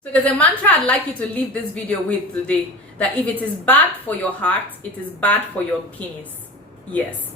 So there's a mantra I'd like you to leave this video with today, that if it is bad for your heart, it is bad for your penis. Yes.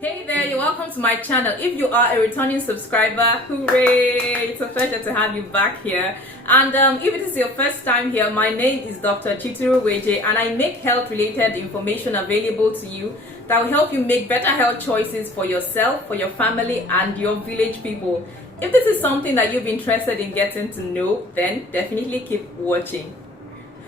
Hey there, you're welcome to my channel. If you are a returning subscriber, hooray! It's a pleasure to have you back here. And if it is your first time here, my name is Dr. Dietary, and I make health-related information available to you that will help you make better health choices for yourself, for your family, and your village people. If this is something that you've been interested in getting to know, then definitely keep watching.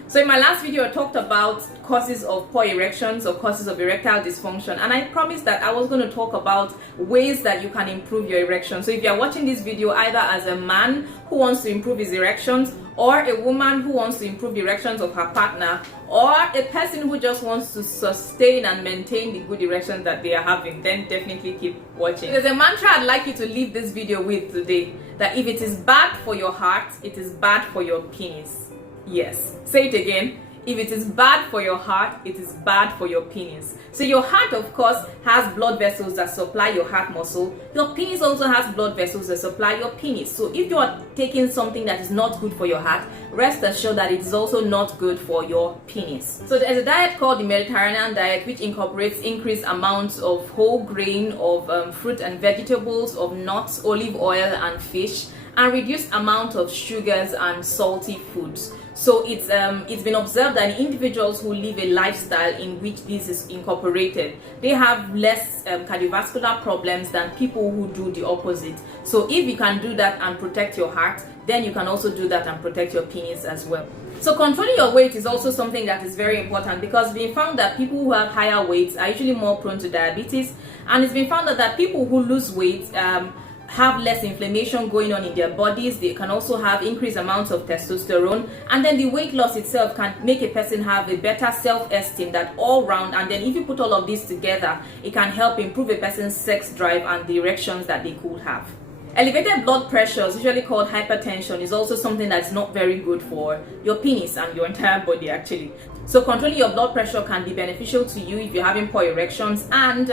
So in my last video, I talked about causes of poor erections or causes of erectile dysfunction, and I promised that I was going to talk about ways that you can improve your erection. So if you're watching this video either as a man who wants to improve his erections, or a woman who wants to improve the erections of her partner, or a person who just wants to sustain and maintain the good erections that they are having, then definitely keep watching. There's a mantra I'd like you to leave this video with today, that if it is bad for your heart, it is bad for your penis. Yes, say it again. If it is bad for your heart, it is bad for your penis. So your heart, of course, has blood vessels that supply your heart muscle. Your penis also has blood vessels that supply your penis. So if you are taking something that is not good for your heart, rest assured that it is also not good for your penis. So there's a diet called the Mediterranean diet, which incorporates increased amounts of whole grain, of fruit and vegetables, of nuts, olive oil and fish, and reduced amount of sugars and salty foods. So it's been observed that individuals who live a lifestyle in which this is incorporated, they have less cardiovascular problems than people who do the opposite. So if you can do that and protect your heart, then you can also do that and protect your penis as well. So controlling your weight is also something that is very important, because it's been found that people who have higher weights are usually more prone to diabetes, and it's been found that people who lose weight have less inflammation going on in their bodies. They can also have increased amounts of testosterone, and then the weight loss itself can make a person have a better self-esteem, that all round. And then if you put all of this together, it can help improve a person's sex drive and the erections that they could have. Elevated blood pressure, usually called hypertension, is also something that's not very good for your penis and your entire body actually. So controlling your blood pressure can be beneficial to you if you're having poor erections, and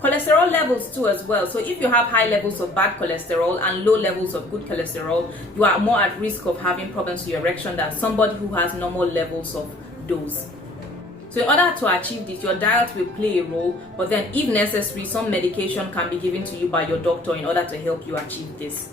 cholesterol levels too as well. So if you have high levels of bad cholesterol and low levels of good cholesterol, you are more at risk of having problems with your erection than somebody who has normal levels of those. So in order to achieve this, your diet will play a role, but then if necessary, some medication can be given to you by your doctor in order to help you achieve this.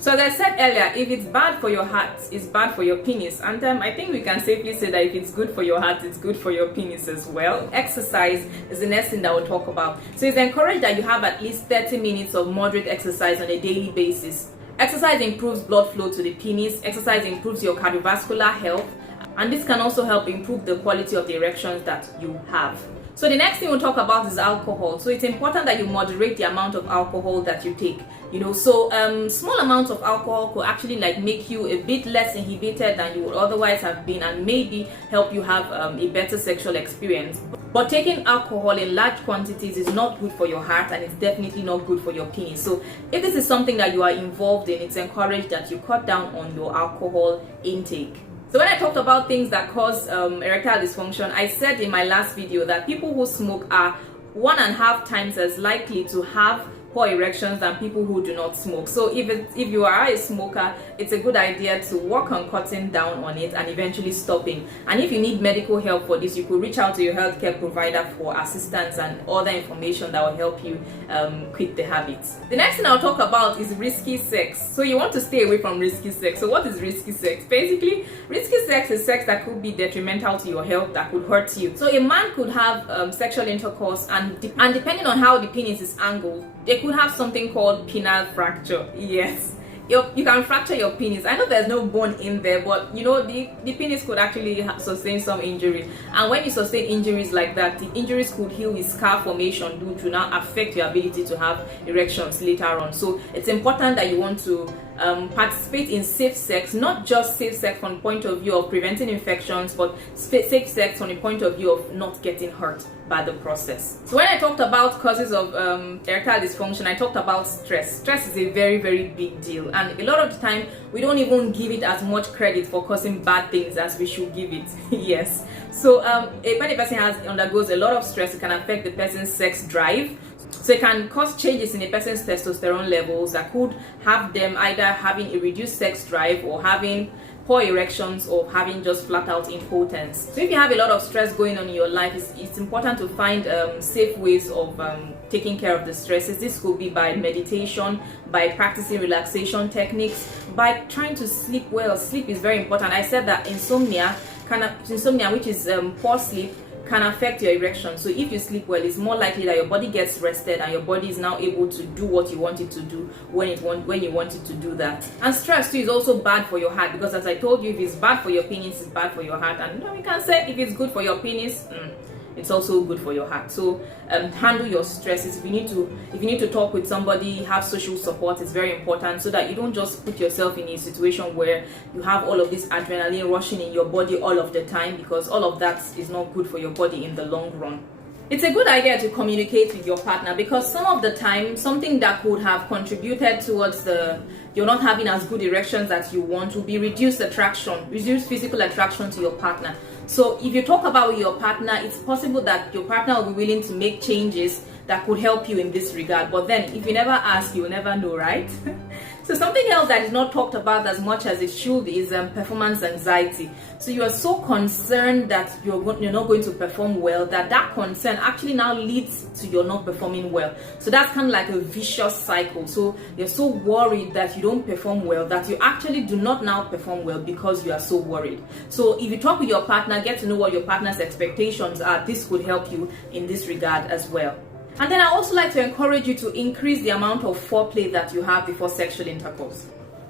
So as I said earlier, if it's bad for your heart, it's bad for your penis. And I think we can safely say that if it's good for your heart, it's good for your penis as well. Exercise is the next thing that we'll talk about. So it's encouraged that you have at least 30 minutes of moderate exercise on a daily basis. Exercise improves blood flow to the penis. Exercise improves your cardiovascular health. And this can also help improve the quality of the erections that you have. So the next thing we'll talk about is alcohol. So it's important that you moderate the amount of alcohol that you take. Small amounts of alcohol could actually make you a bit less inhibited than you would otherwise have been, and maybe help you have a better sexual experience. But taking alcohol in large quantities is not good for your heart, and it's definitely not good for your penis. So if this is something that you are involved in, it's encouraged that you cut down on your alcohol intake. So when I talked about things that cause erectile dysfunction, I said in my last video that people who smoke are 1.5 times as likely to have poor erections than people who do not smoke. So if you are a smoker, it's a good idea to work on cutting down on it and eventually stopping. And if you need medical help for this, you could reach out to your healthcare provider for assistance and other information that will help you quit the habits. The next thing I'll talk about is risky sex. So you want to stay away from risky sex. So what is risky sex? Basically, risky sex is sex that could be detrimental to your health, that could hurt you. So a man could have sexual intercourse, and depending on how the penis is angled, they could have something called penile fracture. Yes, you can fracture your penis. I know there's no bone in there, but the penis could actually sustain some injury. And when you sustain injuries like that, the injuries could heal with scar formation, which will now affect your ability to have erections later on. So it's important that you want to participate in safe sex, not just safe sex from the point of view of preventing infections, but safe sex from the point of view of not getting hurt by the process. So when I talked about causes of erectile dysfunction, I talked about stress. Stress is a very, very big deal, and a lot of the time we don't even give it as much credit for causing bad things as we should give it. Yes. So when a person undergoes a lot of stress, it can affect the person's sex drive. So it can cause changes in a person's testosterone levels that could have them either having a reduced sex drive or having poor erections or having just flat out impotence. So if you have a lot of stress going on in your life, it's important to find safe ways of taking care of the stresses. This could be by meditation, by practicing relaxation techniques, by trying to sleep well. Sleep is very important. I said that insomnia, which is poor sleep, can affect your erection. So if you sleep well, it's more likely that your body gets rested and your body is now able to do what you want it to do when you want it to do that. And stress too is also bad for your heart, because as I told you, if it's bad for your penis, it's bad for your heart. And we can say if it's good for your penis, it's also good for your heart. So handle your stresses. If you need to talk with somebody, have social support. It's very important, so that you don't just put yourself in a situation where you have all of this adrenaline rushing in your body all of the time, because all of that is not good for your body in the long run. It's a good idea to communicate with your partner, because some of the time something that could have contributed towards you're not having as good erections as you want will be reduced physical attraction to your partner. So if you talk about with your partner, it's possible that your partner will be willing to make changes that could help you in this regard. But then if you never ask, you'll never know, right? So something else that is not talked about as much as it should is performance anxiety. So you are so concerned that you're not going to perform well, that concern actually now leads to you're not performing well. So that's kind of like a vicious cycle. So you're so worried that you don't perform well, that you actually do not now perform well because you are so worried. So if you talk with your partner, get to know what your partner's expectations are. This could help you in this regard as well. And then I also like to encourage you to increase the amount of foreplay that you have before sexual intercourse.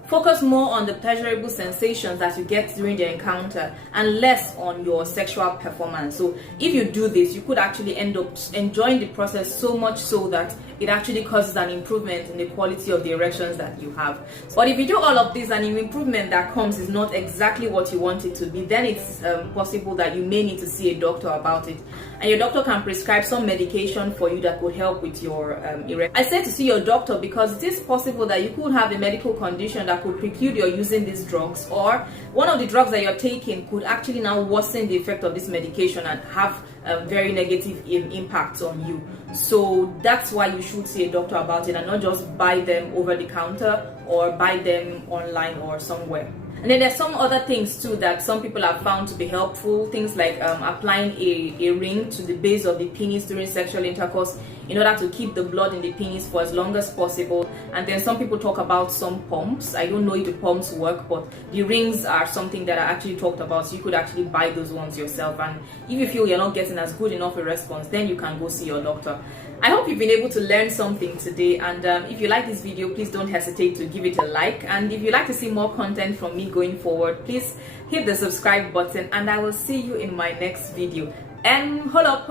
Focus more on the pleasurable sensations that you get during the encounter and less on your sexual performance. So if you do this, you could actually end up enjoying the process so much so that it actually causes an improvement in the quality of the erections that you have. But if you do all of this and the improvement that comes is not exactly what you want it to be, then it's possible that you may need to see a doctor about it. And your doctor can prescribe some medication for you that could help with your erection. I say to see your doctor because it is possible that you could have a medical condition that could preclude your using these drugs, or one of the drugs that you're taking could actually now worsen the effect of this medication and have very negative impacts on you. So that's why you should see a doctor about it and not just buy them over the counter or buy them online or somewhere. And then there's some other things too that some people have found to be helpful. Things like applying a ring to the base of the penis during sexual intercourse in order to keep the blood in the penis for as long as possible. And then some people talk about some pumps. I don't know if the pumps work, but the rings are something that are actually talked about. So you could actually buy those ones yourself. And if you feel you're not getting as good enough a response, then you can go see your doctor. I hope you've been able to learn something today, and if you like this video, please don't hesitate to give it a like. And if you'd like to see more content from me going forward, please hit the subscribe button, and I will see you in my next video. And hold up.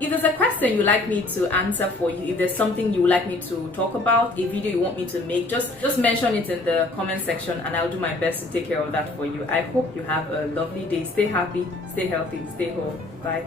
If there's a question you'd like me to answer for you, if there's something you would like me to talk about, a video you want me to make, just mention it in the comment section and I'll do my best to take care of that for you. I hope you have a lovely day. Stay happy, stay healthy, stay whole. Bye.